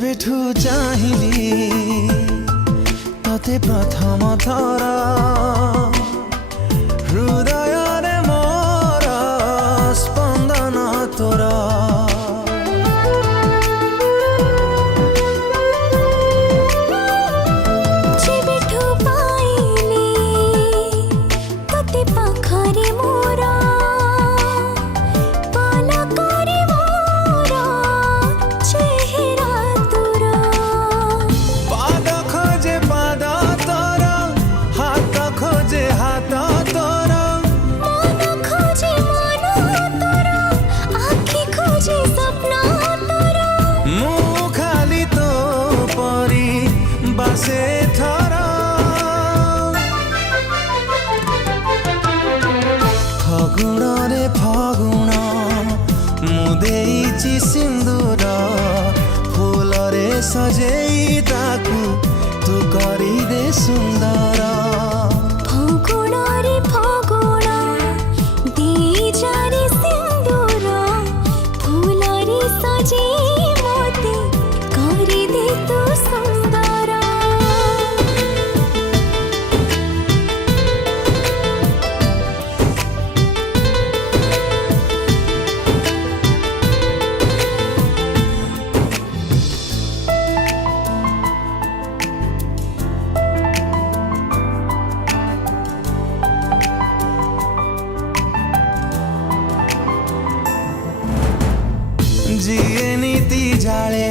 जेबेठू चाहिली तते प्रथम थर हृदय रे मोर स्पंदन तोर जेबेठू पाइली तते पाखरे मोर पलकरे मोर चेहरा तोर पाद खोजे पाद तोर हाथ खोजे हाथ तोर मन खोजे मन तोर आँखि खोजे सपना तोर मु खाली तो परी बासे थर फगुण रे फगुण मु देइछि सिंदूर फूल रे सजेई ताकू तू करी दे सुंदर फगुण रे फगुण देई जारे सिंदूर फूल रे सजे मोते करी दे तू सुंदर जिए नीति जाले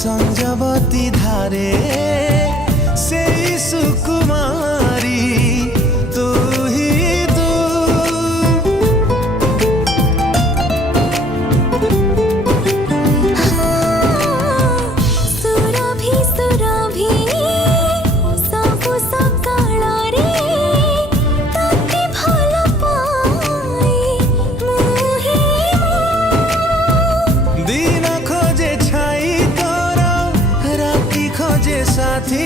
संजवती धारे से सुकुमारी तू ही तू सुरभि सुरभि सबु सकाळ रे तते भल पाए मुहि दिन खोजे छाई तोर राति खोजे साथी